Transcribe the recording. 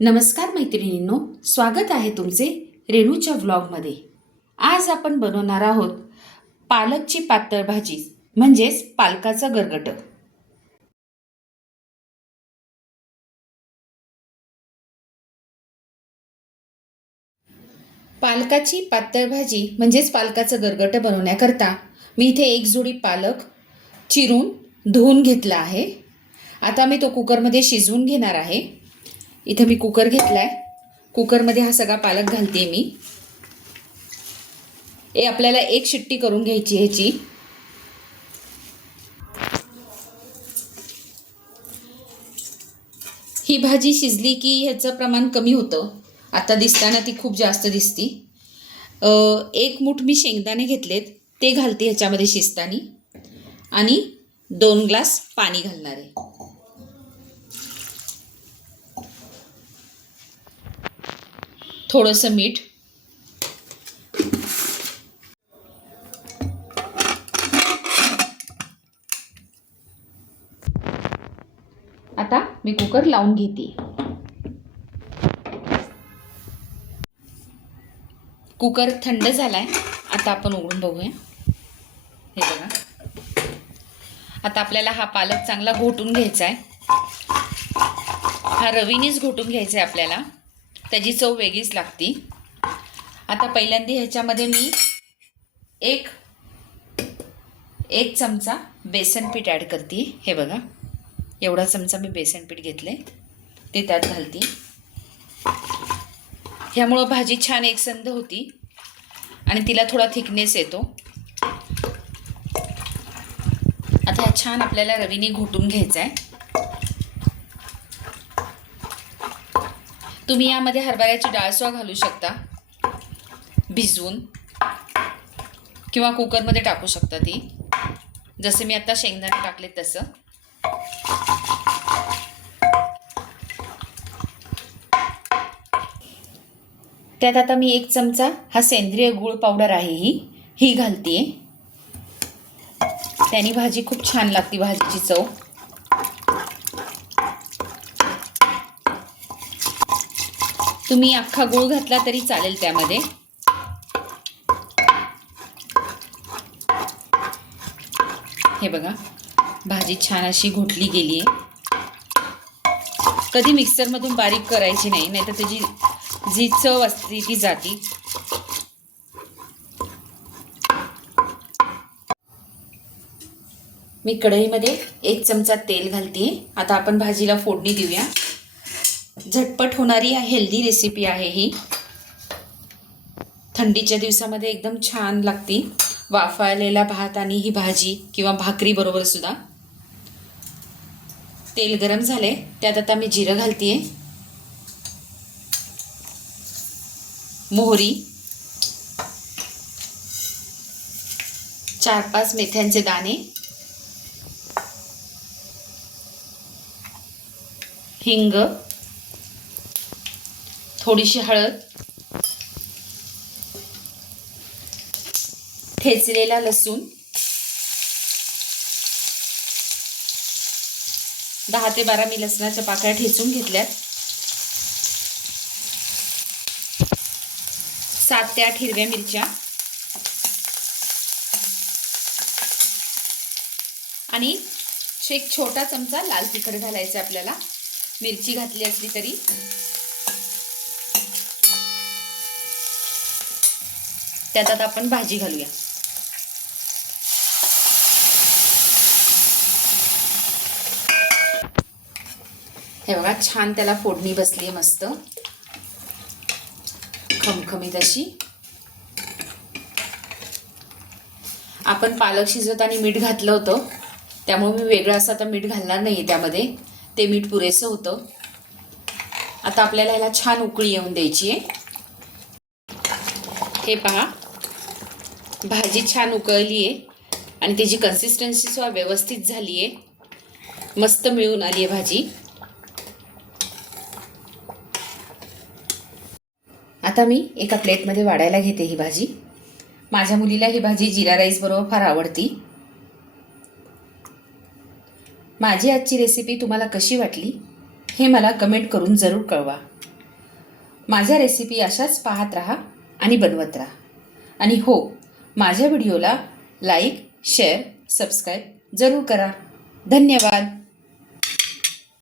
नमस्कार मैत्रिणींनो, स्वागत आहे तुमचे रेणूच्या व्लॉगमध्ये। आज आपण बनवणार आहोत पालकची पातळ भाजी म्हणजेच पालकाचं गरगट। पालकाची पातळ भाजी म्हणजेच पालकाचं गरगट बनवण्याकरता मी इथे एक जोडी पालक चिरून धुवून घेतला आहे। आता मी तो कुकरमध्ये शिजवून घेणार आहे। इथे मी कुकर घेतलाय। कुकरमध्ये हा सगळा पालक घालते मी। आपल्याला एक शिट्टी करून घ्यायची ह्याची। ही भाजी शिजली की ह्याचं प्रमाण कमी होतं। आता दिसताना ती खूप जास्त दिसती। एक मूठ मी शेंगदाणे घेतलेत, ते घालते ह्याच्यामध्ये शिजतानी आणि 2 ग्लास पाणी घालणार आहे। थोडंसं मीठ, आता मी कुकर लावून घेते। कुकर थंड झालाय, आता आपण उघडून बघूया। हे बघा, आता आपल्याला हा पालक चांगला घोटून घ्यायचा आहे। हा रवीनेच घोटून घ्यायचा आहे आपल्याला, त्याची चव वेगळीच लागती। आता पहिल्यांदा ह्याच्यामध्ये मी एक चमचा बेसन पीठ ॲड करते। हे बघा, एवढा चमचा मी बेसन पीठ घेतले, ते त्यात घालते। ह्यामुळं भाजी छान एकसंध होती आणि तिला थोडा थिकनेस येतो। आता हा छान आपल्याला रवीने घोटून घ्यायचा आहे। तुम्ही यामध्ये हरभऱ्याची डाळ सुद्धा घालू शकता भिजवून, किंवा कुकरमध्ये टाकू शकता ती, जसे मी आता शेंगदाणे टाकले तसं। त्यात आता मी 1 चमचा हा सेंद्रिय गूळ पावडर आहे ही घालते। त्यानी भाजी खूप छान लागते, भाजीची चव। तुम्ही अख्खा गूळ घातला तरी चालेल त्यामध्ये। हे बघा, भाजी छान अशी घोटली गेली आहे। कधी मिक्सरमधून बारीक करायची नाही, नाहीतर त्याची जी चव असते ती जाती। मी कढईमध्ये 1 चमचा तेल घालते। आता आपण भाजीला फोडणी देऊया। झटपट होणारी हेल्दी रेसिपी आहे ही। थंडीच्या दिवसामध्ये एकदम छान लागती, वाफाळलेला भात आणि ही भाजी किंवा भाकरी बरोबर सुद्धा। तेल गरम झाले, त्यात आता मी जिरं घालते, मोहरी, 4-5 मेथ्यांचे दाणे, हिंग, थोडीशी हळद, ठेचलेला लसूण, 10 ते 12 मी लसणाच्या पाकळ्या ठेचून घेतल्यात, 7 ते 8 हिरव्या मिरच्या आणि एक छोटा चमचा लाल तिखट घालायचं आपल्याला। मिरची घातली असली तरी। त्यात आता आपण भाजी घालूया। हे बघा, छान त्याला फोडणी बसली आहे, मस्त खमखमीत अशी। आपण पालक शिजवताना मीठ घातलं होतं, त्यामुळे मी वेगळं असं आता मीठ घालणार नाही त्यामध्ये, ते मीठ पुरेसं होतं। आता आपल्याला ह्याला छान उकळी येऊन द्यायची आहे। हे पहा, भाजी छान उकळली आहे आणि त्याची कन्सिस्टन्सी सुद्धा व्यवस्थित झाली आहे, मस्त मिळून आली आहे भाजी। आता मी एका प्लेटमध्ये वाढायला घेते ही भाजी। माझ्या मुलीला ही भाजी जिरा राईस बरोबर फार आवडती। माझी आजची रेसिपी तुम्हाला कशी वाटली हे मला कमेंट करून जरूर कळवा। माझ्या रेसिपी अशाच पाहत राहा आणि बनवत राहा. आणि हो, माझ्या व्हिडिओला लाईक, शेअर, सबस्क्राईब जरूर करा. धन्यवाद.